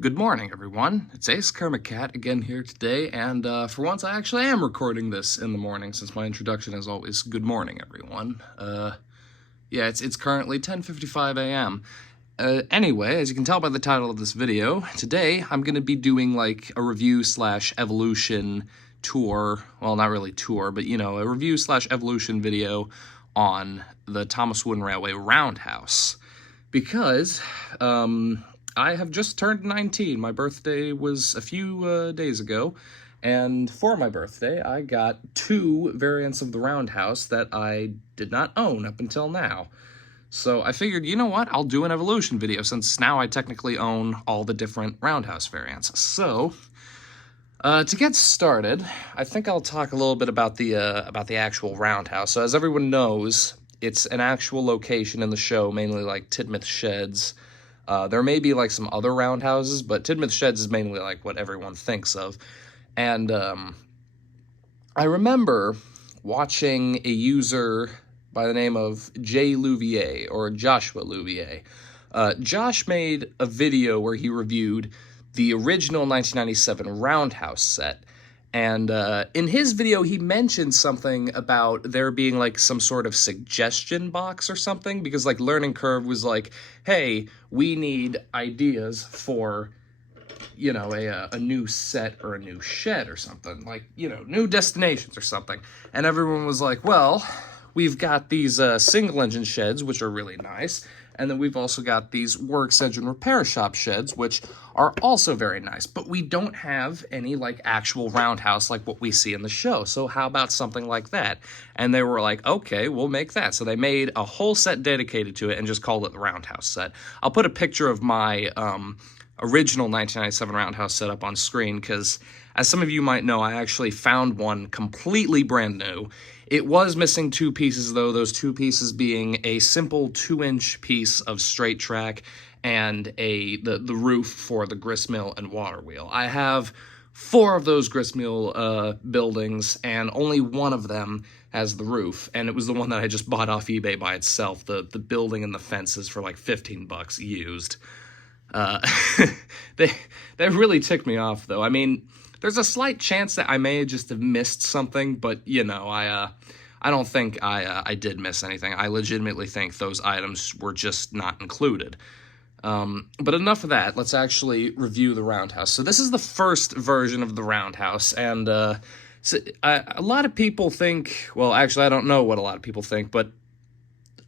Good morning, everyone. It's Ace Kermit Cat again here today, and for once I actually am recording this in the morning, since my introduction is always good morning, everyone. Yeah, it's currently 10:55 a.m. Anyway, as you can tell by the title of this video, today I'm going to be doing like a review / evolution tour, well, not really tour, but you know, a review / evolution video on the Thomas Wooden Railway Roundhouse, because, I have just turned 19. My birthday was a few days ago, and for my birthday, I got 2 variants of the Roundhouse that I did not own up until now. So I figured, you know what, I'll do an evolution video, since now I technically own all the different Roundhouse variants. So, to get started, I think I'll talk a little bit about the actual Roundhouse. So as everyone knows, it's an actual location in the show, mainly like Tidmouth Sheds. There may be like some other roundhouses, but Tidmouth Sheds is mainly like what everyone thinks of. And I remember watching a user by the name of Jay Louvier, or Joshua Louvier. Josh made a video where he reviewed the original 1997 Roundhouse set. And in his video, he mentioned something about there being like some sort of suggestion box or something, because like Learning Curve was like, hey, we need ideas for, you know, a new set or a new shed or something, like, you know, new destinations or something. And everyone was like, well, we've got these single engine sheds, which are really nice. And then we've also got these works engine repair shop sheds, which are also very nice. But we don't have any, like, actual roundhouse like what we see in the show. So how about something like that? And they were like, okay, we'll make that. So they made a whole set dedicated to it and just called it the Roundhouse set. I'll put a picture of my original 1997 Roundhouse set up on screen, because as some of you might know, I actually found one completely brand new. It was missing 2 pieces, though, those 2 pieces being a simple 2-inch piece of straight track and the roof for the gristmill and water wheel. I have 4 of those gristmill buildings, and only one of them has the roof, and it was the one that I just bought off eBay by itself, the building and the fences for like $15 used. They really ticked me off, though. I mean, there's a slight chance that I may just have missed something, but, you know, I don't think I did miss anything. I legitimately think those items were just not included. But enough of that. Let's actually review the Roundhouse. So this is the first version of the Roundhouse, and so a lot of people think, well, actually, I don't know what a lot of people think, but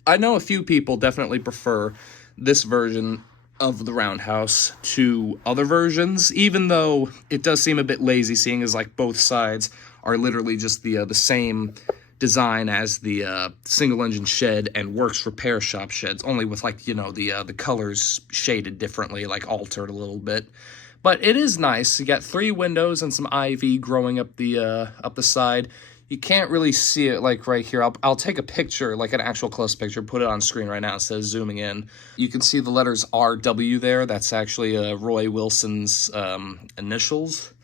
I know a few people definitely prefer this version of the Roundhouse to other versions, even though it does seem a bit lazy, seeing as like both sides are literally just the same design as the single engine shed and works repair shop sheds, only with like, you know, the colors shaded differently, like altered a little bit. But it is nice. You got 3 windows and some ivy growing up the side. You can't really see it, like, right here. I'll take a picture, like an actual close picture, put it on screen right now instead of zooming in. You can see the letters RW there. That's actually Roy Wilson's initials.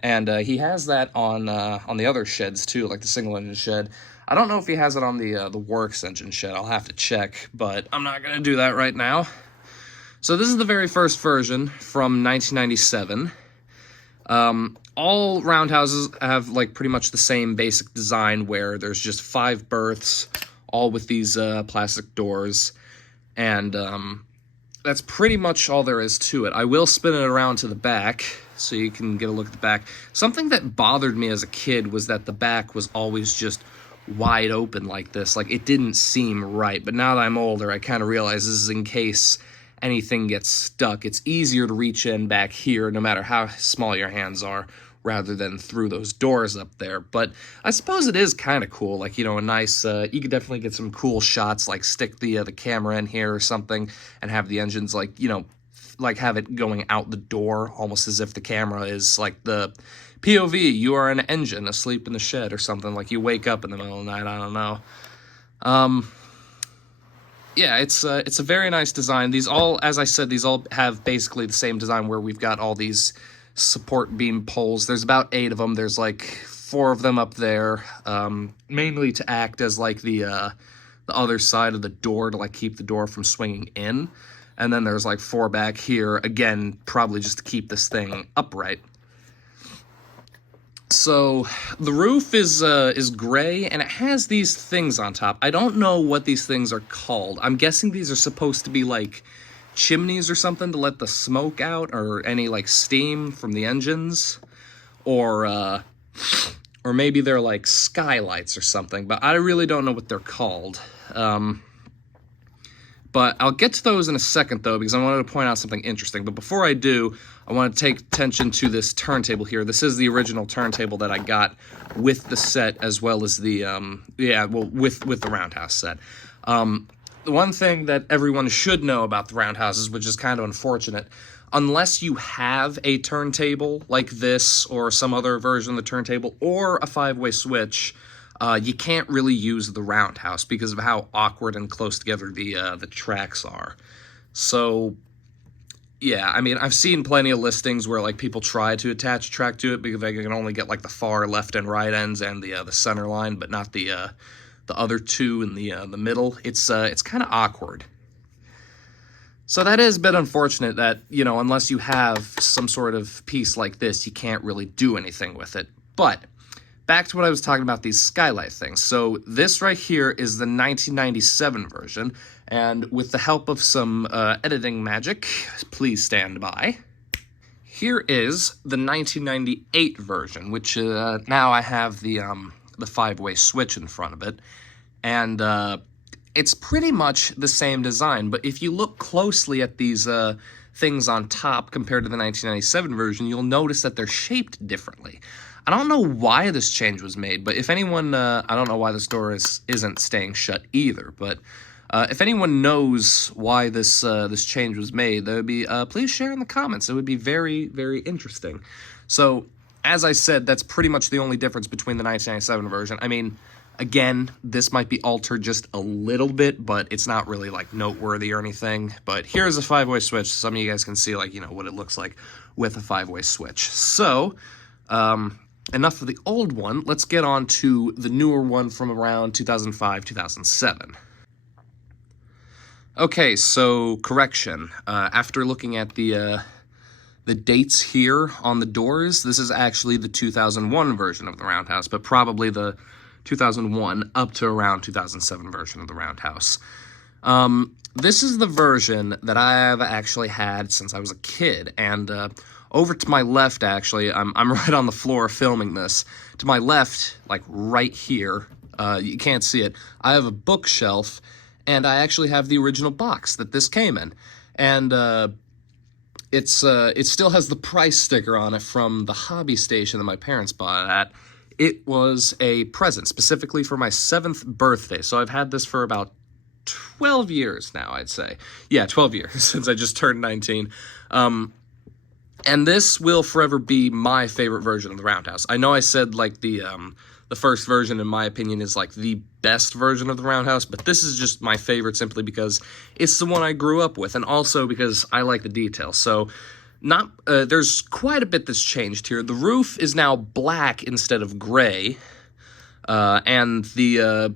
And he has that on the other sheds, too, like the single-engine shed. I don't know if he has it on the works engine shed. I'll have to check, but I'm not going to do that right now. So this is the very first version from 1997. All roundhouses have like pretty much the same basic design, where there's just 5 berths, all with these plastic doors, and that's pretty much all there is to it. I will spin it around to the back so you can get a look at the back. Something that bothered me as a kid was that the back was always just wide open like this. Like, it didn't seem right, but now that I'm older, I kind of realize this is in case anything gets stuck. It's easier to reach in back here, no matter how small your hands are, rather than through those doors up there. But I suppose it is kind of cool, like, you know, a nice, you could definitely get some cool shots, like stick the camera in here or something, and have the engines, like, you know, like have it going out the door, almost as if the camera is like the POV, you are an engine asleep in the shed or something, like you wake up in the middle of the night, I don't know. Yeah, it's a very nice design. These all, as I said, these all have basically the same design, where we've got all these support beam poles. There's about 8 of them. There's like 4 of them up there, mainly to act as like the other side of the door, to like keep the door from swinging in. And then there's like 4 back here, again, probably just to keep this thing upright. So the roof is gray, and it has these things on top. I don't know what these things are called. I'm guessing these are supposed to be like chimneys or something to let the smoke out, or any like steam from the engines, or maybe they're like skylights or something, but I really don't know what they're called. But I'll get to those in a second, though, because I wanted to point out something interesting. But before I do, I want to take attention to this turntable here. This is the original turntable that I got with the set, as well as the, with the Roundhouse set. The one thing that everyone should know about the Roundhouses, which is kind of unfortunate, unless you have a turntable like this, or some other version of the turntable, or a 5-way switch, you can't really use the Roundhouse because of how awkward and close together the tracks are. So, yeah, I mean, I've seen plenty of listings where like people try to attach a track to it because they can only get like the far left and right ends and the center line, but not the other two in the middle. It's kind of awkward. So that is a bit unfortunate that, you know, unless you have some sort of piece like this, you can't really do anything with it. But back to what I was talking about, these skylight things. So this right here is the 1997 version, and with the help of some editing magic, please stand by. Here is the 1998 version, which now I have the 5-way switch in front of it, and it's pretty much the same design, but if you look closely at these things on top compared to the 1997 version, you'll notice that they're shaped differently. I don't know why this change was made, but if anyone, I don't know why this door isn't staying shut either, but if anyone knows why this change was made, that would be, please share in the comments. It would be very, very interesting. So, as I said, that's pretty much the only difference between the 1997 version. I mean, again, this might be altered just a little bit, but it's not really, like, noteworthy or anything. But here's a 5-way switch. Some of you guys can see, like, you know, what it looks like with a 5-way switch. So, enough of the old one. Let's get on to the newer one from around 2005, 2007. Okay, so correction. After looking at the dates here on the doors, this is actually the 2001 version of the Roundhouse, but probably the 2001 up to around 2007 version of the Roundhouse. This is the version that I've actually had since I was a kid, and over to my left, actually, I'm right on the floor filming this. To my left, like right here, you can't see it, I have a bookshelf, and I actually have the original box that this came in. And it still has the price sticker on it from the hobby station that my parents bought it at. It was a present, specifically for my 7th birthday, so I've had this for about 12 years now, I'd say. Yeah, 12 years, since I just turned 19. And this will forever be my favorite version of the Roundhouse. I know I said, like, the first version, in my opinion, is, like, the best version of the Roundhouse, but this is just my favorite simply because it's the one I grew up with, and also because I like the details. So, there's quite a bit that's changed here. The roof is now black instead of gray, and the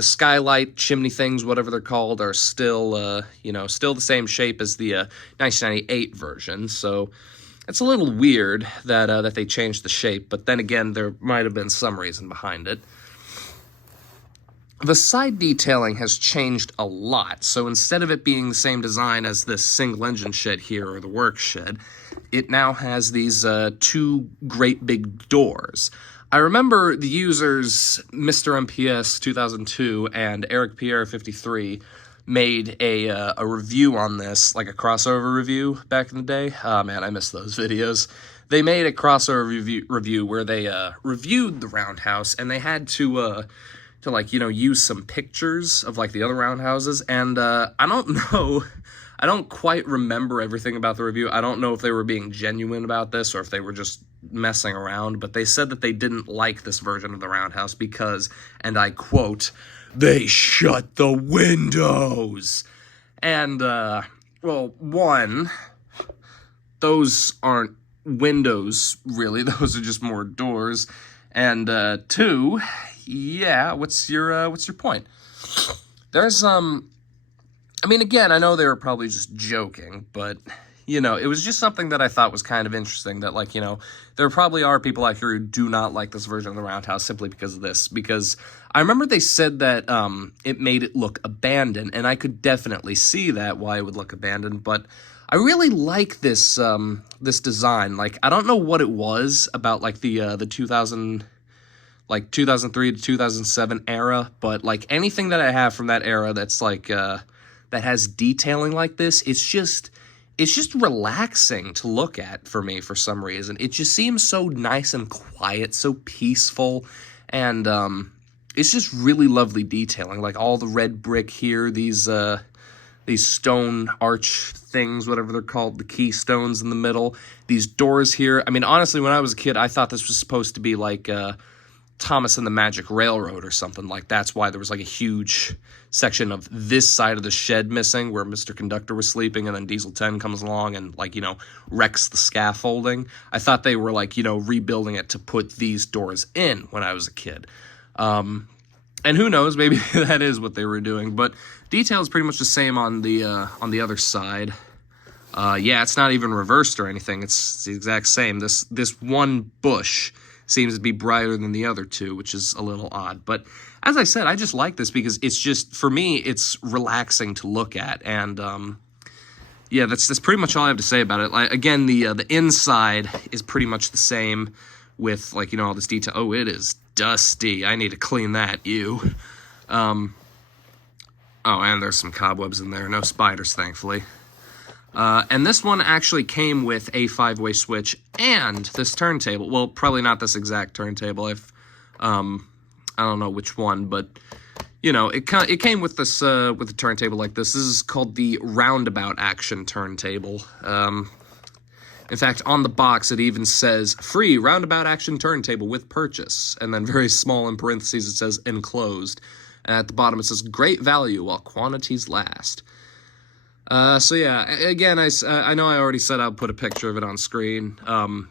skylight, chimney things, whatever they're called, are still, still the same shape as the 1998 version, so it's a little weird that they changed the shape, but then again, there might have been some reason behind it. The side detailing has changed a lot, so instead of it being the same design as this single-engine shed here, or the work shed, it now has these 2 great big doors. I remember the users, Mr. MPS 2002 and Eric Pierre 53, made a review on this, like a crossover review back in the day. Oh man, I miss those videos. They made a crossover review where they reviewed the Roundhouse, and they had to like, you know, use some pictures of, like, the other Roundhouses, and I don't know, I don't quite remember everything about the review. I don't know if they were being genuine about this or if they were just messing around, but they said that they didn't like this version of the Roundhouse because, and I quote, "they shut the windows." And, well, one, those aren't windows, really. Those are just more doors. And, 2, yeah, what's your point? There's I mean, again, I know they were probably just joking, but, you know, it was just something that I thought was kind of interesting, that, like, you know, there probably are people out here who do not like this version of the Roundhouse simply because of this, because I remember they said that it made it look abandoned, and I could definitely see that, why it would look abandoned, but I really like this this design. Like, I don't know what it was about, like, the 2003 to 2007 era, but, like, anything that I have from that era that's, like, that has detailing like this, it's just relaxing to look at for me for some reason. It just seems so nice and quiet, so peaceful, and it's just really lovely detailing. Like all the red brick here, these stone arch things, whatever they're called, the keystones in the middle, these doors here. I mean, honestly, when I was a kid, I thought this was supposed to be like Thomas and the Magic Railroad or something. Like, that's why there was like a huge section of this side of the shed missing where Mr. Conductor was sleeping, and then Diesel 10 comes along and, like, you know, wrecks the scaffolding. I thought they were, like, you know, rebuilding it to put these doors in when I was a kid. And who knows, maybe that is what they were doing, but detail is pretty much the same on the other side. Yeah, it's not even reversed or anything. It's the exact same. This one bush seems to be brighter than the other two, which is a little odd. But as I said, I just like this because it's just, for me, it's relaxing to look at. And yeah, that's pretty much all I have to say about it. Like, again, the inside is pretty much the same with, like, you know, all this detail. Oh, it is dusty. I need to clean that. Ew. Oh, and there's some cobwebs in there. No spiders, thankfully. And this one actually came with a 5-way switch and this turntable. Well, probably not this exact turntable. I don't know which one, but, you know, it came with this, with a turntable like this. This is called the Roundabout Action Turntable. In fact, on the box, it even says, free Roundabout Action Turntable with purchase. And then very small in parentheses, it says enclosed. And at the bottom, it says, great value while quantities last. So yeah, again, I know I already said I'll put a picture of it on screen,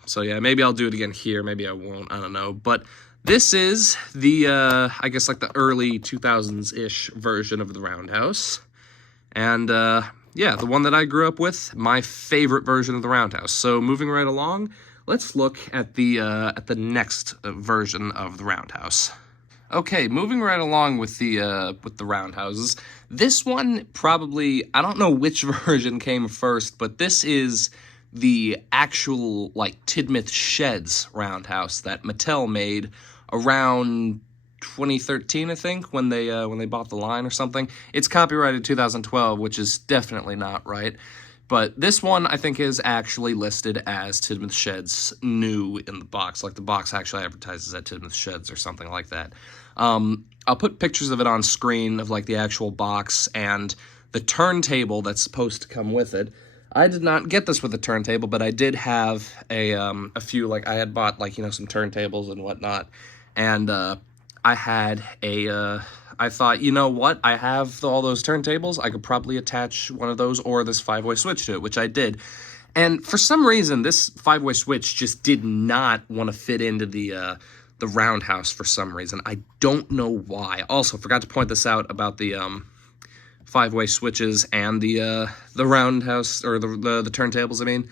so yeah, maybe I'll do it again here, maybe I won't, I don't know, but this is the, I guess, like, the early 2000s-ish version of the Roundhouse, and, yeah, the one that I grew up with, my favorite version of the Roundhouse. So moving right along, let's look at the next version of the Roundhouse. Okay, moving right along with the Roundhouses. This one probably, I don't know which version came first, but this is the actual, like, Tidmouth Sheds Roundhouse that Mattel made around 2013, I think, when they bought the line or something. It's copyrighted 2012, which is definitely not right. But this one, I think, is actually listed as Tidmouth Sheds new in the box. Like, the box actually advertises at Tidmouth Sheds or something like that. I'll put pictures of it on screen of, like, the actual box and the turntable that's supposed to come with it. I did not get this with a turntable, but I did have a few, like, I had bought, like, you know, some turntables and whatnot. And, I had I thought, you know what, I have all those turntables, I could probably attach one of those or this 5-way switch to it, which I did. And for some reason, this 5-way switch just did not want to fit into the Roundhouse for some reason. I don't know why. Also, forgot to point this out about the 5-way switches and the Roundhouse, or the turntables, I mean.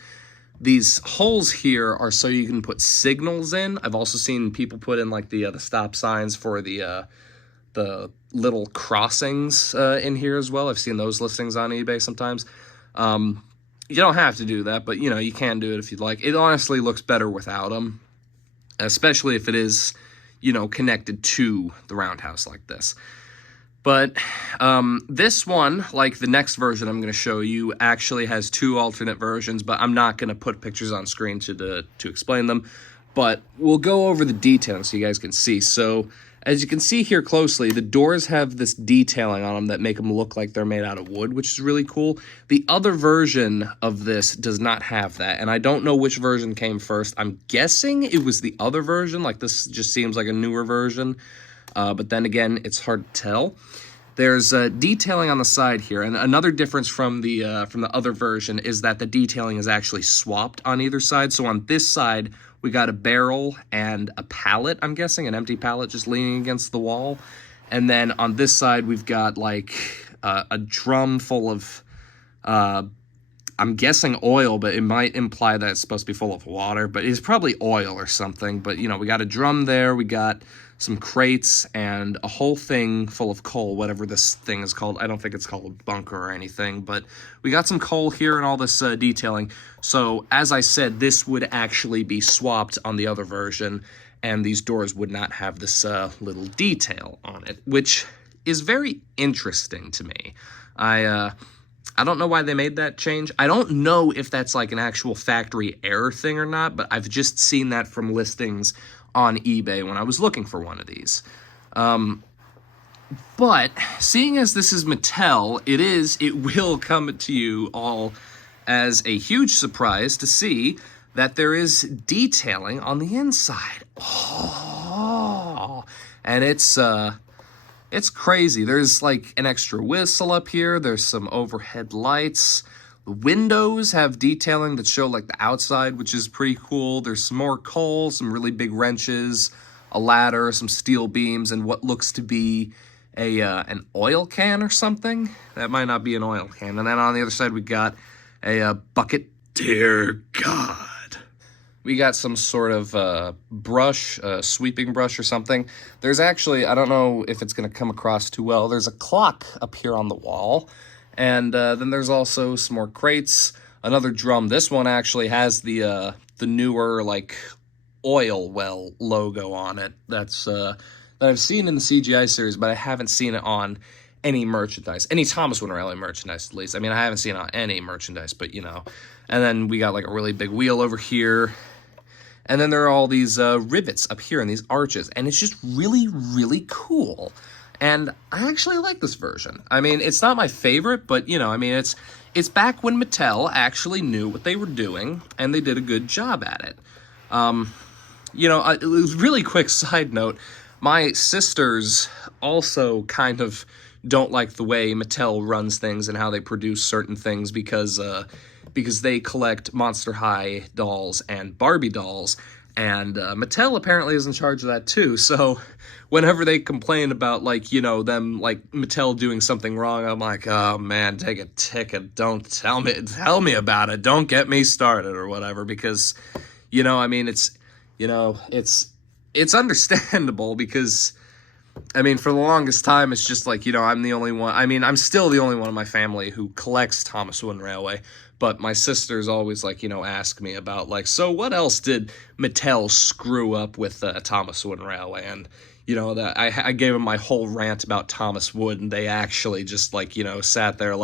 These holes here are so you can put signals in. I've also seen people put in, like, the stop signs for the little crossings in here as well. I've seen those listings on eBay sometimes. You don't have to do that, but, you know, you can do it if you'd like. It honestly looks better without them, especially if it is, you know, connected to the Roundhouse like this. But this one, like the next version I'm going to show you, actually has two alternate versions, but I'm not going to put pictures on screen to explain them. But we'll go over the details so you guys can see. So, as you can see here closely, the doors have this detailing on them that make them look like they're made out of wood, which is really cool. The other version of this does not have that, and I don't know which version came first. I'm guessing it was the other version, like this just seems like a newer version. But then again, it's hard to tell. There's detailing on the side here, and another difference from the other version is that the detailing is actually swapped on either side. So on this side, we got a barrel and a pallet, I'm guessing, an empty pallet just leaning against the wall. And then on this side, we've got, like, a drum full of, I'm guessing oil, but it might imply that it's supposed to be full of water, but it's probably oil or something. But, we got a drum there, we got some crates, and a whole thing full of coal, whatever this thing is called. I don't think it's called a bunker or anything, but we got some coal here and all this detailing. So, as I said, this would actually be swapped on the other version, and these doors would not have this little detail on it, which is very interesting to me. I don't know why they made that change. I don't know if that's like an actual factory error thing or not, but I've just seen that from listings on eBay when I was looking for one of these. But seeing as this is Mattel, it will come to you all as a huge surprise to see that there is detailing on the inside. Oh, and it's crazy. There's like an extra whistle up here. There's some overhead lights. The windows have detailing that show like the outside, which is pretty cool. There's some more coal, some really big wrenches, a ladder, some steel beams, and what looks to be an oil can or something. That might not be an oil can. And then on the other side, we got a bucket. Dear God. We got some sort of brush, sweeping brush or something. There's actually, I don't know if it's going to come across too well, there's a clock up here on the wall. And then there's also some more crates, another drum. This one actually has the newer, like, oil well logo on it. That's, that I've seen in the CGI series, but I haven't seen it on any merchandise. Any Thomas Wooden Railway merchandise, at least. I mean, I haven't seen it on any merchandise, but, And then we got, like, a really big wheel over here. And then there are all these rivets up here and these arches. And it's just really, really cool. And I actually like this version. I mean, it's not my favorite, but, it's back when Mattel actually knew what they were doing, and they did a good job at it. It was really quick side note. My sisters also kind of don't like the way Mattel runs things and how they produce certain things because they collect Monster High dolls and Barbie dolls, and Mattel apparently is in charge of that too. So whenever they complain about them Mattel doing something wrong, I'm like, oh man, take a ticket. Don't tell me about it. Don't get me started or whatever, because it's understandable because for the longest time, it's just I'm the only one. I'm still the only one in my family who collects Thomas Wooden Railway. But my sisters always, ask me about, so what else did Mattel screw up with Thomas Wooden Railway? And, that I gave them my whole rant about Thomas Wood, and they actually just, sat there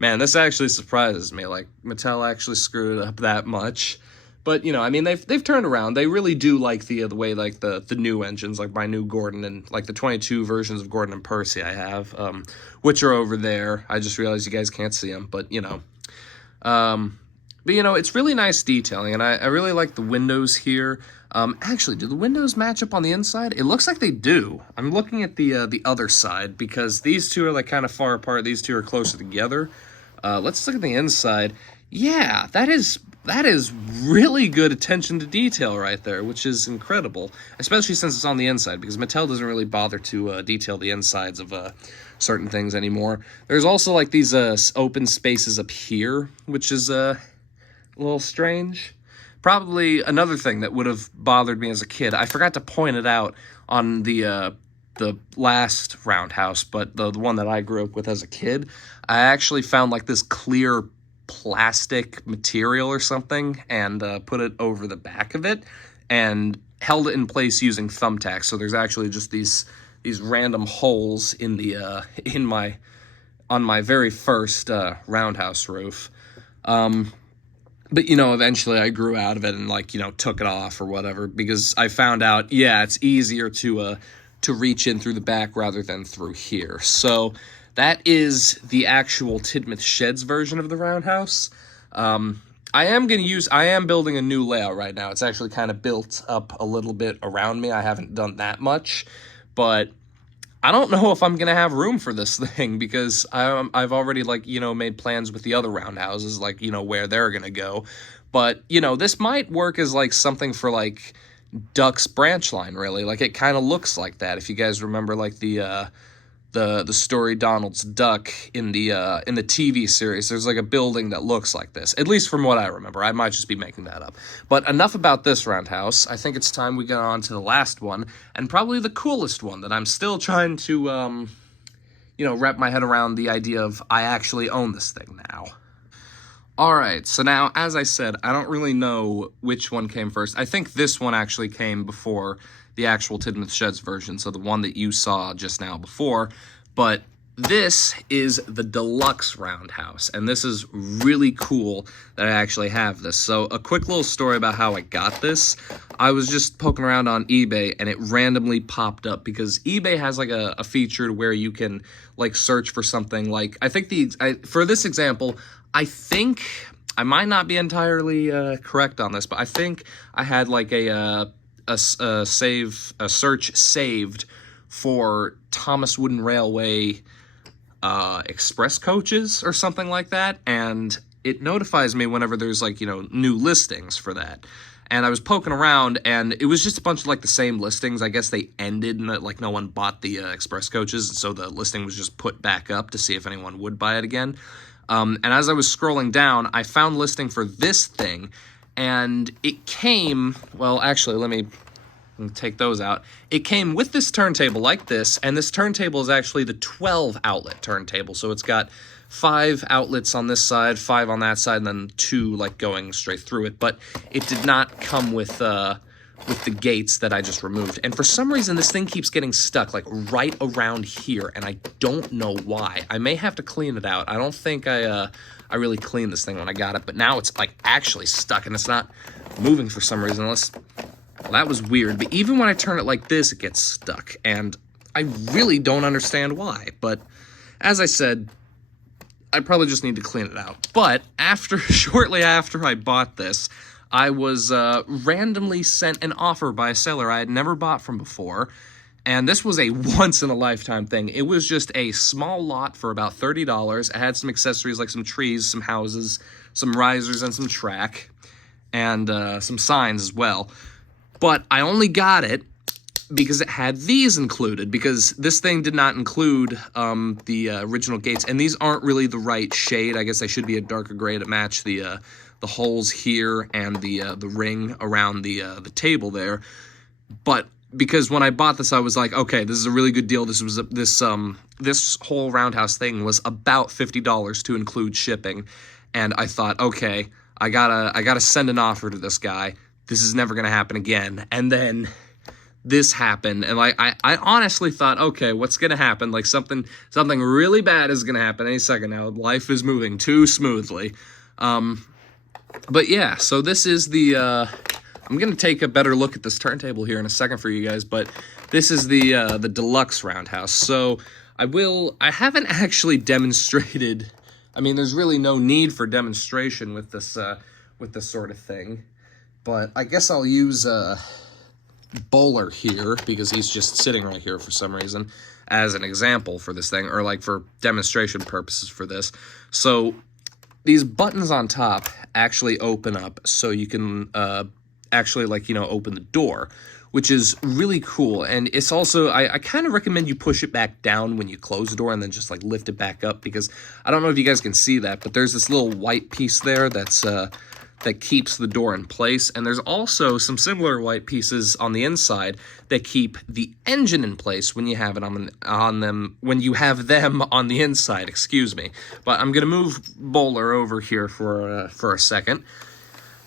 man, this actually surprises me. Mattel actually screwed up that much. But, they've turned around. They really do like the way, the new engines, my new Gordon and, the 22 versions of Gordon and Percy I have, which are over there. I just realized you guys can't see them, but, it's really nice detailing, and I really like the windows here. Actually, do the windows match up on the inside? It looks like they do. I'm looking at the other side, because these two are, kind of far apart. These two are closer together. Let's look at the inside. Yeah, that is really good attention to detail right there, which is incredible, especially since it's on the inside, because Mattel doesn't really bother to detail the insides of certain things anymore. There's also these open spaces up here, which is a little strange. Probably another thing that would have bothered me as a kid. I forgot to point it out on the last Roundhouse, but the one that I grew up with as a kid, I actually found this clear plastic material or something and put it over the back of it and held it in place using thumbtacks. So there's actually just these random holes in the on my very first Roundhouse roof. But eventually I grew out of it and took it off or whatever, because I found out it's easier to reach in through the back rather than through here. So that is the actual Tidmouth Sheds version of the Roundhouse. I am building a new layout right now. It's actually kind of built up a little bit around me. I haven't done that much, but I don't know if I'm going to have room for this thing, because I've already, made plans with the other Roundhouses, where they're going to go. But, this might work as, something for, Duck's branch line, really. It kind of looks like that. If you guys remember, the the story Donald's Duck in the TV series. There's like a building that looks like this, at least from what I remember. I might just be making that up. But enough about this roundhouse. I think it's time we get on to the last one, and probably the coolest one that I'm still trying to wrap my head around the idea of I actually own this thing now. Alright, so now, as I said, I don't really know which one came first. I think this one actually came before the actual Tidmouth Sheds version, so the one that you saw just now before. But this is the Deluxe Roundhouse, and this is really cool that I actually have this. So a quick little story about how I got this. I was just poking around on eBay, and it randomly popped up, because eBay has like a feature where you can like search for something. Like, I think for this example, I think, I might not be entirely correct on this, but I think I had like a search saved for Thomas Wooden Railway express coaches or something like that, and it notifies me whenever there's like, new listings for that. And I was poking around, and it was just a bunch of like the same listings. I guess they ended and like no one bought the express coaches, and so the listing was just put back up to see if anyone would buy it again. And as I was scrolling down, I found listing for this thing, and it came, well, actually, let me take those out. It came with this turntable like this, and this turntable is actually the 12 outlet turntable. So it's got 5 outlets on this side, 5 on that side, and then 2 like going straight through it. But it did not come with the gates that I just removed. And for some reason, this thing keeps getting stuck like right around here, and I don't know why. I may have to clean it out. I don't think I really cleaned this thing when I got it, but now it's like actually stuck, and it's not moving for some reason, unless, well, that was weird. But even when I turn it like this, it gets stuck, and I really don't understand why. But as I said, I probably just need to clean it out. But shortly after I bought this, I was randomly sent an offer by a seller I had never bought from before, and this was a once-in-a-lifetime thing. It was just a small lot for about $30. It had some accessories like some trees, some houses, some risers, and some track, and some signs as well. But I only got it because it had these included, because this thing did not include the original gates, and these aren't really the right shade. I guess they should be a darker gray to match the holes here and the ring around the table there. But because when I bought this, I was like, okay, this is a really good deal. This was this whole roundhouse thing was about $50 to include shipping, and I thought, okay, I gotta send an offer to this guy. This is never gonna happen again. And then this happened, and like I honestly thought, okay, what's gonna happen? Like something really bad is gonna happen any second now. Life is moving too smoothly. But yeah, so this is the, I'm going to take a better look at this turntable here in a second for you guys, but this is the Deluxe Roundhouse. So I haven't actually demonstrated, I mean, there's really no need for demonstration with this sort of thing, but I guess I'll use Bowler here, because he's just sitting right here for some reason, as an example for this thing, or like for demonstration purposes for this. So these buttons on top actually open up, so you can actually, like, open the door, which is really cool. And it's also, I kind of recommend you push it back down when you close the door and then just like lift it back up, because I don't know if you guys can see that, but there's this little white piece there that's that keeps the door in place, and there's also some similar white pieces on the inside that keep the engine in place when you have it on them on the inside, excuse me. But I'm gonna move Bowler over here for a second.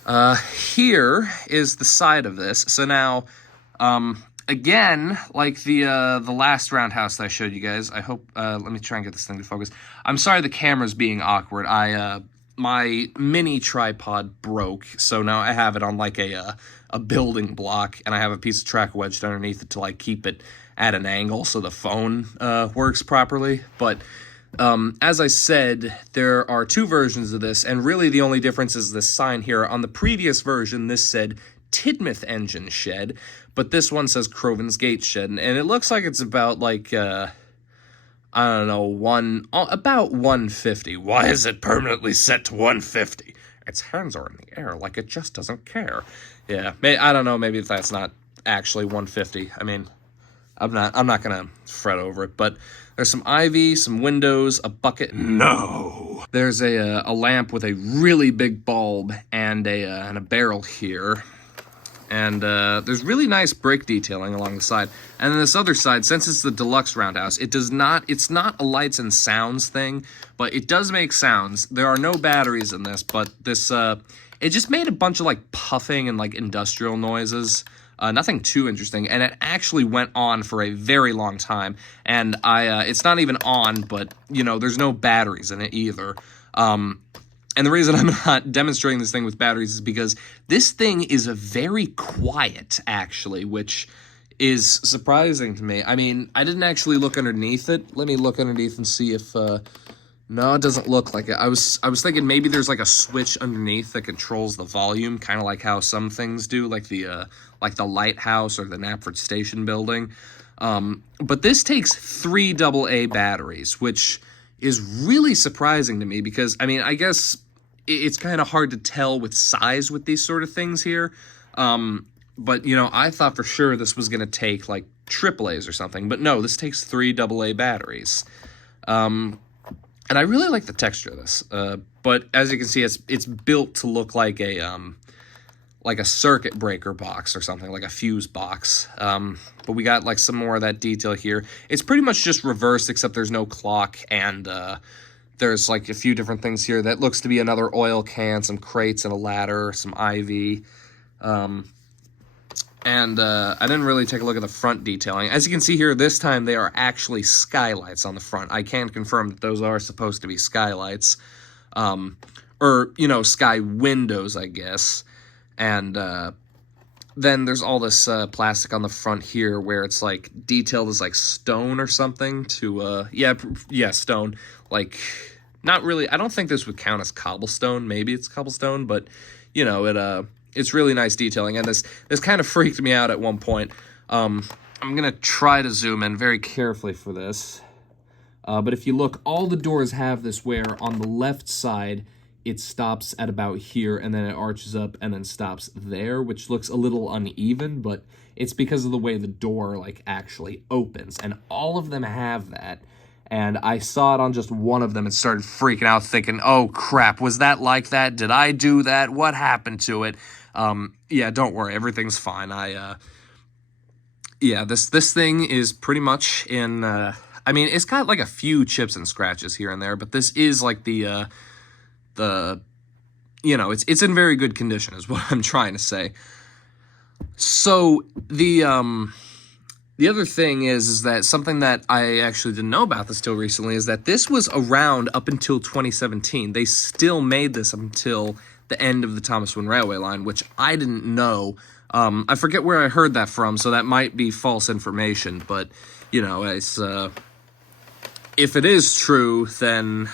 Here is the side of this. So now, again, like the last roundhouse that I showed you guys, I hope, let me try and get this thing to focus. I'm sorry the camera's being awkward. My mini tripod broke, so now I have it on like a building block, and I have a piece of track wedged underneath it to like keep it at an angle so the phone works properly. But as I said, there are 2 versions of this, and really the only difference is this sign here. On the previous version, this said Tidmouth Engine Shed, but this one says Crovan's Gate Shed, and it looks like it's about like I don't know, about 150. Why is it permanently set to 150? Its hands are in the air like it just doesn't care. Yeah, I don't know, maybe that's not actually 150. I mean, I'm not gonna fret over it, but there's some ivy, some windows, a bucket. No. There's a lamp with a really big bulb and a barrel here. And there's really nice brick detailing along the side. And then this other side, since it's the Deluxe Roundhouse, it's not a lights and sounds thing, but it does make sounds. There are no batteries in this, but this, it just made a bunch of like puffing and like industrial noises. Nothing too interesting, and it actually went on for a very long time, and it's not even on, but, you know, there's no batteries in it either. And the reason I'm not demonstrating this thing with batteries is because this thing is very quiet, actually, which is surprising to me. I mean, I didn't actually look underneath it. Let me look underneath and see if, no, it doesn't look like it. I was thinking maybe there's like a switch underneath that controls the volume, kind of like how some things do, like the lighthouse or the Knapford Station building. But this takes 3 AA batteries, which is really surprising to me because, I mean, I guess it's kind of hard to tell with size with these sort of things here. But, you know, I thought for sure this was going to take like AAAs or something, but no, this takes 3 AA batteries. And I really like the texture of this, but as you can see, it's built to look like a circuit breaker box or something, like a fuse box. But we got like some more of that detail here. It's pretty much just reversed, except there's no clock, and there's like a few different things here. That looks to be another oil can, some crates and a ladder, some ivy. And I didn't really take a look at the front detailing. As you can see here, this time they are actually skylights on the front. I can confirm that those are supposed to be skylights. Or, you know, sky windows, I guess. And then there's all this plastic on the front here where it's like detailed as like stone or something to, yeah, stone. Like, not really, I don't think this would count as cobblestone. Maybe it's cobblestone, but, you know, it's really nice detailing, and this kind of freaked me out at one point. I'm going to try to zoom in very carefully for this. But if you look, all the doors have this where on the left side, it stops at about here, and then it arches up and then stops there, which looks a little uneven, but it's because of the way the door, like, actually opens. And all of them have that. And I saw it on just one of them and started freaking out thinking, oh crap, was that like that? Did I do that? What happened to it? Yeah, don't worry, everything's fine. Yeah, this thing is pretty much in, I mean, it's got like a few chips and scratches here and there, but this is like the you know, it's in very good condition is what I'm trying to say. So the other thing is that something that I actually didn't know about this till recently is that this was around up until 2017. They still made this up until the end of the Thomas Wooden Railway line, which I didn't know. I forget where I heard that from, so that might be false information, but, you know, it's, if it is true, then,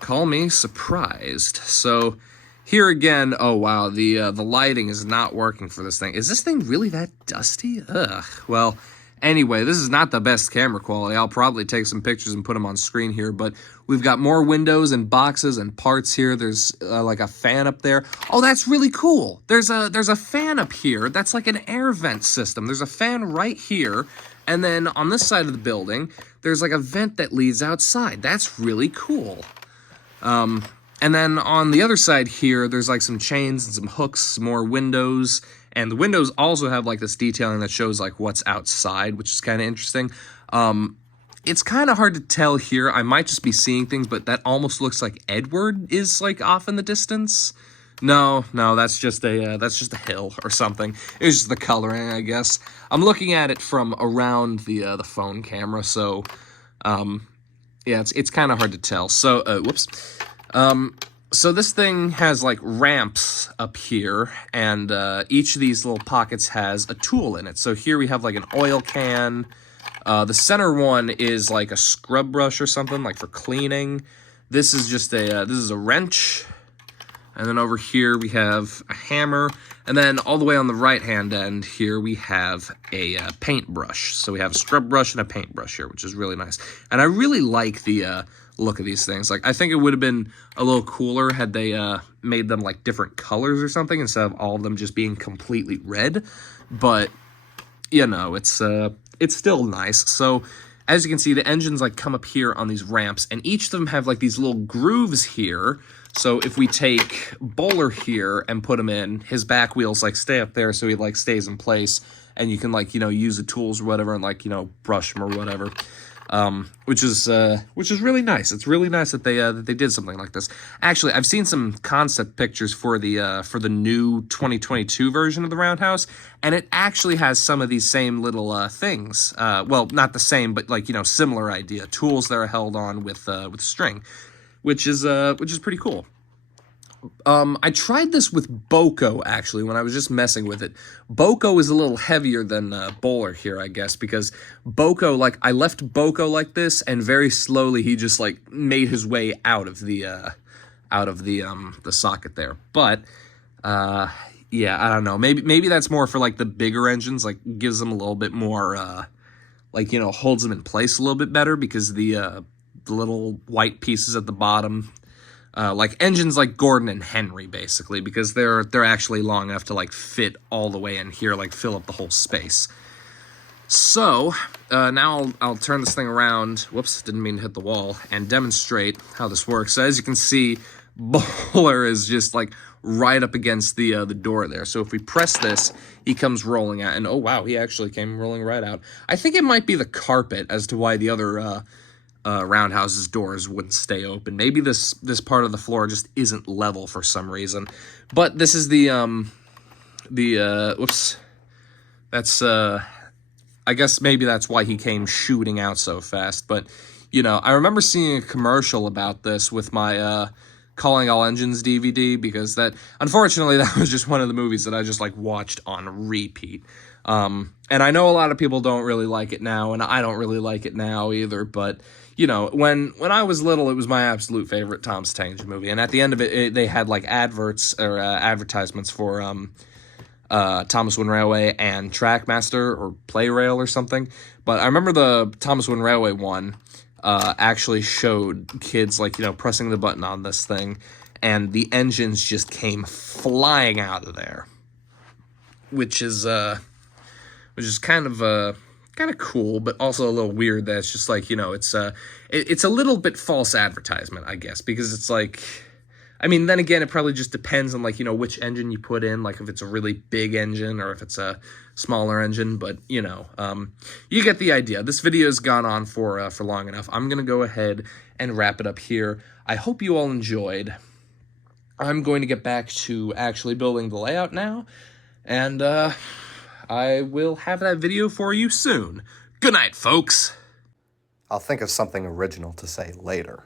call me surprised. So, here again, oh wow, the lighting is not working for this thing. Is this thing really that dusty? Ugh. Well, anyway, this is not the best camera quality. I'll probably take some pictures and put them on screen here, but we've got more windows and boxes and parts here. There's like a fan up there. Oh, that's really cool. There's a fan up here. That's like an air vent system. There's a fan right here, and then on this side of the building, there's like a vent that leads outside. That's really cool. And then on the other side here, there's like some chains and some hooks, some more windows, and the windows also have like this detailing that shows like what's outside, which is kind of interesting. It's kind of hard to tell here. I might just be seeing things, but that almost looks like Edward is like off in the distance. No, that's just a hill or something. It's just the coloring, I guess. I'm looking at it from around the phone camera, so yeah, it's kind of hard to tell. So, whoops. So this thing has like ramps up here, and each of these little pockets has a tool in it. So here we have like an oil can. The center one is like a scrub brush or something, like for cleaning. This is just this is a wrench. And then over here we have a hammer. And then all the way on the right-hand end here we have a paintbrush. So we have a scrub brush and a paintbrush here, which is really nice. And I really like the look of these things. Like, I think it would have been a little cooler had they made them like different colors or something instead of all of them just being completely red. But you know, it's still nice. So as you can see, the engines like come up here on these ramps, and each of them have like these little grooves here. So if we take Bowler here and put him in, his back wheels like stay up there, so he like stays in place, and you can like, you know, use the tools or whatever and like, you know, brush him or whatever. Which is really nice. It's really nice that they did something like this. Actually, I've seen some concept pictures for the new 2022 version of the Roundhouse, and it actually has some of these same little things. Well, not the same, but like, you know, similar idea. Tools that are held on with string, which is pretty cool. I tried this with Boko, actually, when I was just messing with it. Boko is a little heavier than Bowler here, I guess, because Boko, like, I left Boko like this, and very slowly he just, like, made his way out of the socket there. But, yeah, I don't know. Maybe that's more for, like, the bigger engines, like, gives them a little bit more, like, you know, holds them in place a little bit better, because the little white pieces at the bottom, like engines like Gordon and Henry, basically, because they're actually long enough to like fit all the way in here, like fill up the whole space. So now I'll turn this thing around. Whoops, didn't mean to hit the wall, and demonstrate how this works. So as you can see, Bowler is just like right up against the door there. So if we press this, he comes rolling out, and oh wow, he actually came rolling right out. I think it might be the carpet as to why the other Roundhouse's doors wouldn't stay open. Maybe this part of the floor just isn't level for some reason. But this is the whoops. That's I guess maybe that's why he came shooting out so fast. But you know, I remember seeing a commercial about this with my Calling All Engines DVD, because that, unfortunately, that was just one of the movies that I just like watched on repeat. And I know a lot of people don't really like it now, and I don't really like it now either, but you know, when I was little, it was my absolute favorite Thomas Tank movie, and at the end of it, they had like adverts or advertisements for Thomas Wooden Railway and Trackmaster or Playrail or something. But I remember the Thomas Wooden Railway one actually showed kids like, you know, pressing the button on this thing, and the engines just came flying out of there, which is kind of cool, but also a little weird that it's just like, you know, it's a little bit false advertisement, I guess, because it's like, I mean, then again, it probably just depends on like, you know, which engine you put in, like if it's a really big engine or if it's a smaller engine, but you know, you get the idea. This video has gone on for long enough. I'm gonna go ahead and wrap it up here. I hope you all enjoyed. I'm going to get back to actually building the layout now, and I will have that video for you soon. Good night, folks. I'll think of something original to say later.